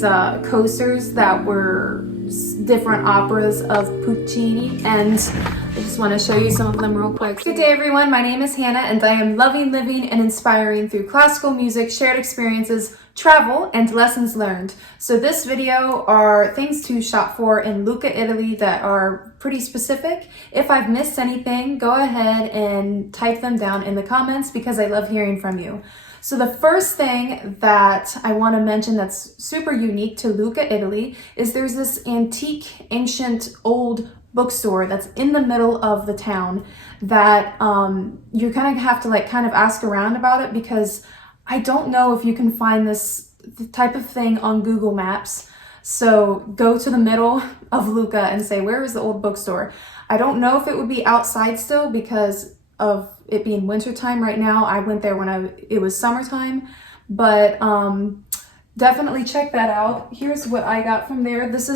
these coasters that were different operas of Puccini, and I just want to show you some of them real quick. Good day everyone, my name is Hannah and I am loving, living, and inspiring through classical music, shared experiences, travel, and lessons learned. So this video are things to shop for in Lucca, Italy that are pretty specific. If I've missed anything, go ahead and type them down in the comments because I love hearing from you. So the first thing that I want to mention that's super unique to Lucca, Italy is there's this antique, ancient, old bookstore that's in the middle of the town that you're gonna have to kind of ask around about it, because I don't know if you can find this type of thing on Google Maps. So go to the middle of Lucca and say, where is the old bookstore? I don't know if it would be outside still because of it being wintertime right now. I went there when it was summertime, but definitely check that out. Here's what I got from there. This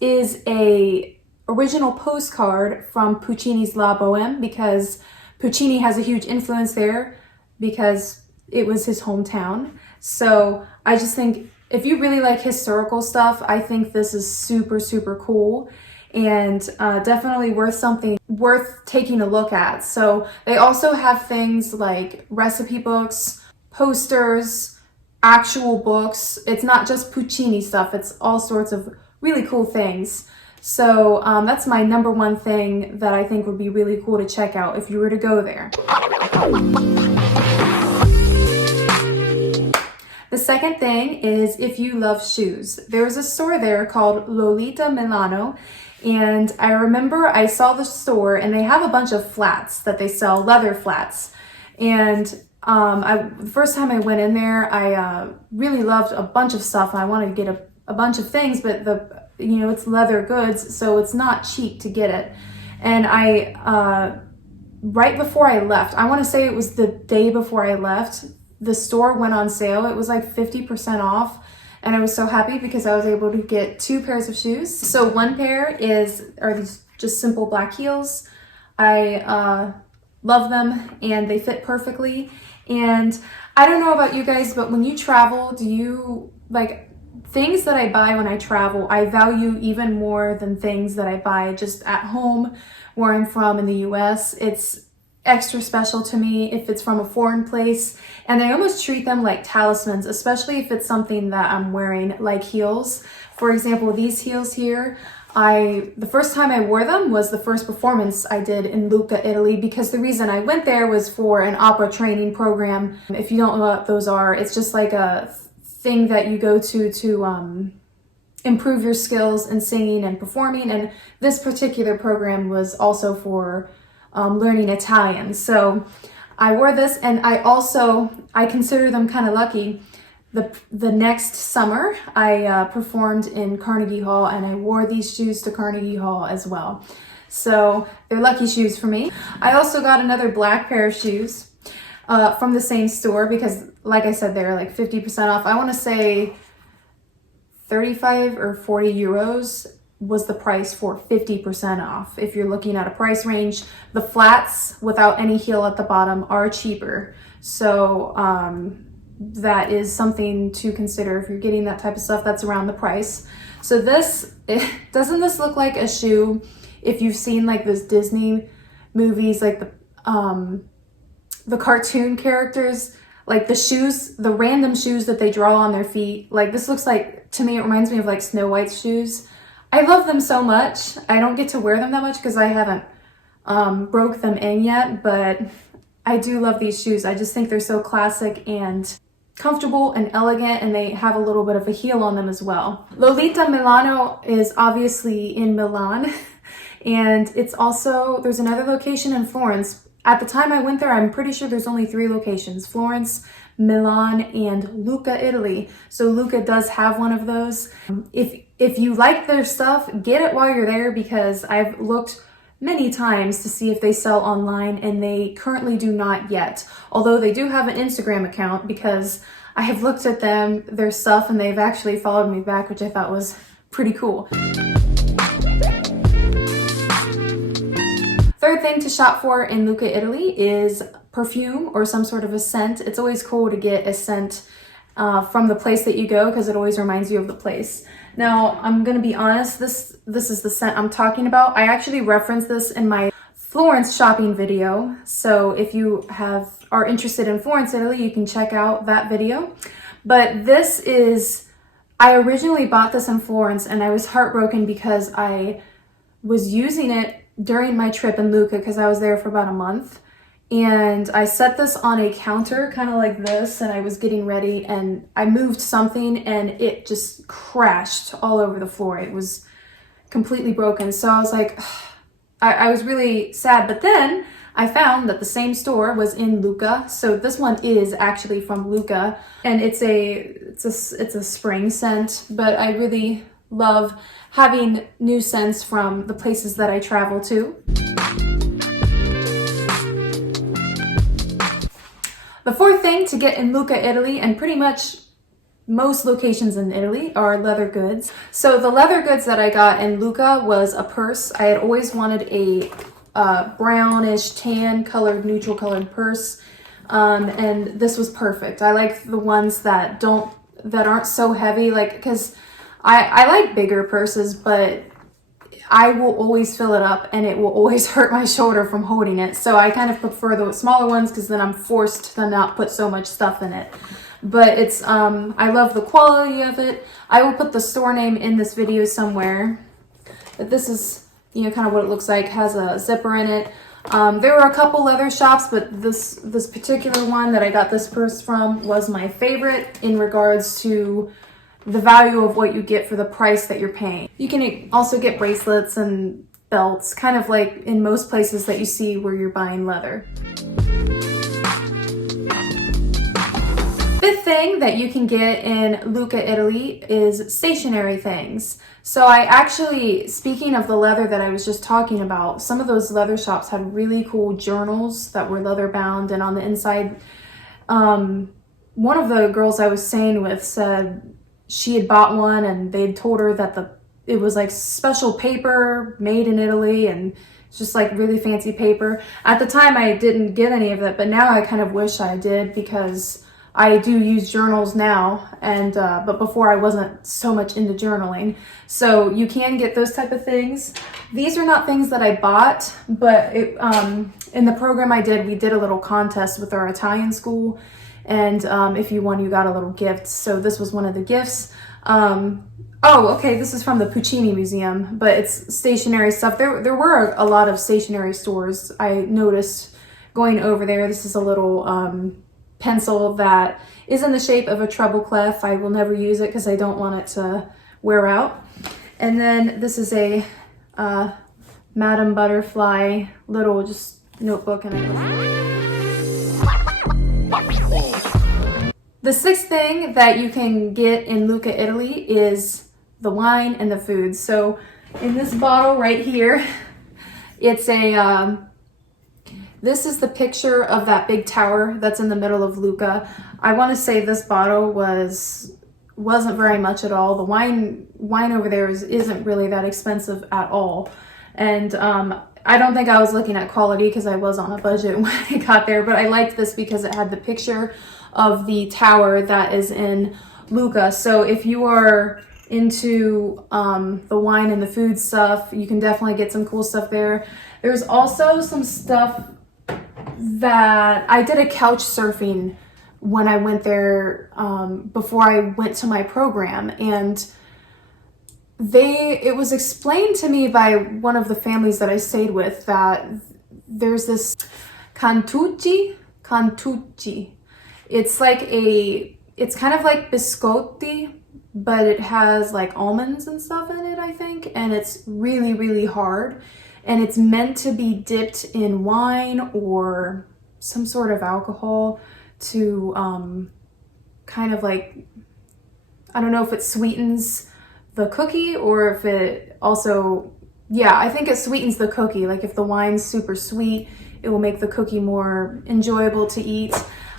is a original postcard from Puccini's La Boheme, because Puccini has a huge influence there because it was his hometown. So I just think if you really like historical stuff, I think this is super, super cool and definitely worth taking a look at. So they also have things like recipe books, posters, actual books. It's not just Puccini stuff, it's all sorts of really cool things. So that's my number one thing that I think would be really cool to check out if you were to go there. The second thing is if you love shoes. There's a store there called Lolita Milano, and I remember I saw the store and they have a bunch of flats that they sell, leather flats. And the first time I went in there, I really loved a bunch of stuff and I wanted to get a bunch of things, but it's leather goods, so it's not cheap to get it. And I, right before I left, I want to say it was the day before I left, the store went on sale. It was like 50% off. And I was so happy because I was able to get 2 pairs of shoes. So one pair are these just simple black heels. I love them and they fit perfectly. And I don't know about you guys, but when you travel, do you things that I buy when I travel, I value even more than things that I buy just at home where I'm from in the US. It's extra special to me if it's from a foreign place, and I almost treat them like talismans, especially if it's something that I'm wearing, like heels. For example, these heels here, the first time I wore them was the first performance I did in Lucca, Italy, because the reason I went there was for an opera training program. If you don't know what those are, it's just like a thing that you go to improve your skills in singing and performing, and this particular program was also for learning Italian. So I wore this, and I consider them kind of lucky. The next summer I performed in Carnegie Hall and I wore these shoes to Carnegie Hall as well. So they're lucky shoes for me. I also got another black pair of shoes from the same store because, like I said, they're like 50% off. I want to say 35 or 40 euros was the price for 50% off. If you're looking at a price range, the flats without any heel at the bottom are cheaper. So that is something to consider if you're getting that type of stuff. That's around the price. So doesn't this look like a shoe? If you've seen like those Disney movies, like the cartoon characters, like the shoes, the random shoes that they draw on their feet. Like this looks like, to me, it reminds me of like Snow White's shoes. I love them so much. I don't get to wear them that much because I haven't broke them in yet, but I do love these shoes. I just think they're so classic and comfortable and elegant, and they have a little bit of a heel on them as well. Lolita Milano is obviously in Milan, and there's another location in Florence. At the time I went there, I'm pretty sure there's only 3 locations: Florence, Milan, and Lucca, Italy. So Lucca does have one of those. If you like their stuff, get it while you're there, because I've looked many times to see if they sell online and they currently do not yet. Although they do have an Instagram account, because I have looked at their stuff, and they've actually followed me back, which I thought was pretty cool. Third thing to shop for in Lucca, Italy is perfume or some sort of a scent. It's always cool to get a scent from the place that you go because it always reminds you of the place. Now, I'm gonna be honest, this is the scent I'm talking about. I actually referenced this in my Florence shopping video. So if you are interested in Florence, Italy, you can check out that video. But I originally bought this in Florence and I was heartbroken because I was using it during my trip in Lucca because I was there for about a month. And I set this on a counter kind of like this, and I was getting ready and I moved something and it just crashed all over the floor. It was completely broken. So I was like, I was really sad. But then I found that the same store was in Lucca. So this one is actually from Lucca, and it's a spring scent, but I really love having new scents from the places that I travel to. The fourth thing to get in Lucca, Italy, and pretty much most locations in Italy, are leather goods. So the leather goods that I got in Lucca was a purse. I had always wanted a brownish, tan colored, neutral colored purse. And this was perfect. I like the ones that aren't so heavy, because I like bigger purses, but I will always fill it up and it will always hurt my shoulder from holding it. So I kind of prefer the smaller ones because then I'm forced to not put so much stuff in it. But it's, I love the quality of it. I will put the store name in this video somewhere. But this is, kind of what it looks like. It has a zipper in it. There were a couple leather shops, but this particular one that I got this purse from was my favorite in regards to the value of what you get for the price that you're paying. You can also get bracelets and belts, kind of like in most places that you see where you're buying leather. Fifth thing that you can get in Lucca, Italy is stationery things. So speaking of the leather that I was just talking about, some of those leather shops had really cool journals that were leather bound, and on the inside, one of the girls I was staying with said she had bought one and they'd told her that it was like special paper made in Italy and it's just like really fancy paper. At the time I didn't get any of it, but now I kind of wish I did because I do use journals now, and but before I wasn't so much into journaling. So you can get those type of things. These are not things that I bought, but in the program we did a little contest with our Italian school, and if you won, you got a little gift. So this was one of the gifts. This is from the Puccini Museum, but it's stationery stuff. There were a lot of stationery stores I noticed going over there. This is a little pencil that is in the shape of a treble clef. I will never use it because I don't want it to wear out. And then this is a Madame Butterfly little just notebook. The sixth thing that you can get in Lucca, Italy is the wine and the food. So in this bottle right here, it's this is the picture of that big tower that's in the middle of Lucca. I want to say this bottle wasn't very much at all. The wine over there isn't really that expensive at all. And I don't think I was looking at quality because I was on a budget when I got there, but I liked this because it had the picture of the tower that is in Lucca. So if you are into the wine and the food stuff, you can definitely get some cool stuff there. There's also some stuff that I did a couch surfing when I went there before I went to my program, and it was explained to me by one of the families that I stayed with that there's this cantucci. It's kind of like biscotti, but it has like almonds and stuff in it, I think, and it's really, really hard. And it's meant to be dipped in wine or some sort of alcohol to kind of like, I don't know if it sweetens the cookie or if it also, I think it sweetens the cookie. Like if the wine's super sweet, it will make the cookie more enjoyable to eat.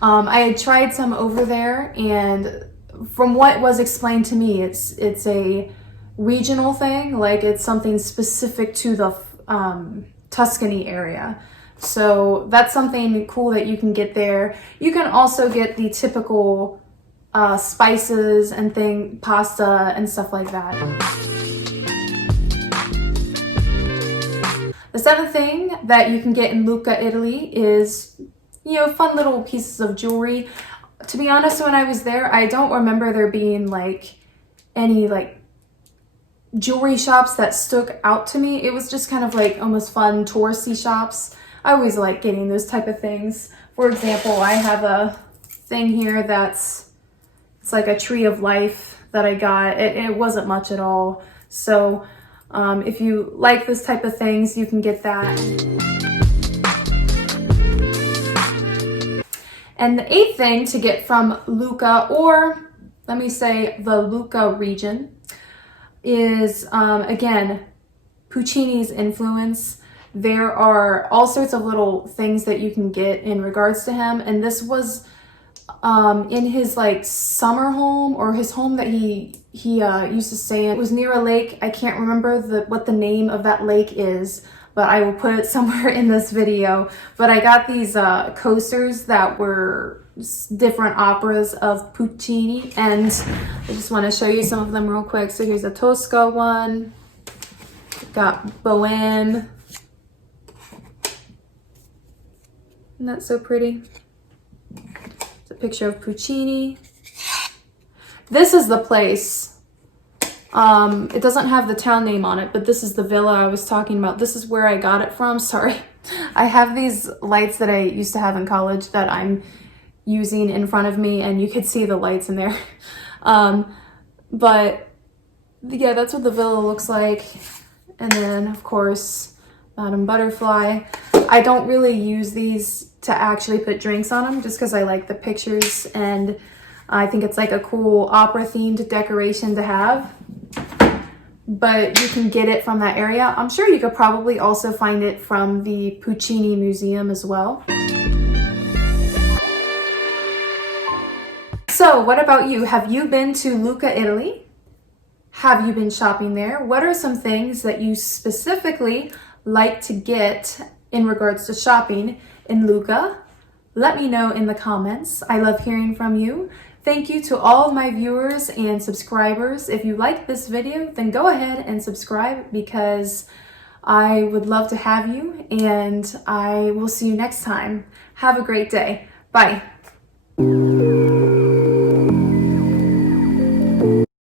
I had tried some over there, and from what was explained to me, it's a regional thing. Like it's something specific to the Tuscany area. So that's something cool that you can get there. You can also get the typical spices and pasta and stuff like that. The seventh thing that you can get in Lucca, Italy is, you know, fun little pieces of jewelry. To be honest, when I was there, I don't remember there being like any like jewelry shops that stuck out to me. It was just kind of like almost fun touristy shops. I always like getting those type of things. For example, I have a thing here it's like a tree of life that I got. It wasn't much at all. So if you like this type of things, you can get that. And the eighth thing to get from Lucca, or let me say the Lucca region, is again, Puccini's influence. There are all sorts of little things that you can get in regards to him, and this was in his like summer home, or his home that he used to stay in. It was near a lake. I can't remember what the name of that lake is, but I will put it somewhere in this video. But I got these coasters that were different operas of Puccini, and I just want to show you some of them real quick. So here's a Tosca one, got Bohème. Isn't that so pretty? It's a picture of Puccini. This is the place. It doesn't have the town name on it, but this is the villa I was talking about. This is where I got it from. Sorry. I have these lights that I used to have in college that I'm using in front of me, and you could see the lights in there. But yeah, that's what the villa looks like. And then of course, Madame Butterfly. I don't really use these to actually put drinks on them just because I like the pictures, and I think it's like a cool opera themed decoration to have. But you can get it from that area. I'm sure you could probably also find it from the Puccini Museum as well. So what about you? Have you been to Lucca, Italy? Have you been shopping there? What are some things that you specifically like to get in regards to shopping in Lucca? Let me know in the comments. I love hearing from you. Thank you to all of my viewers and subscribers. If you like this video, then go ahead and subscribe, because I would love to have you, and I will see you next time. Have a great day. Bye.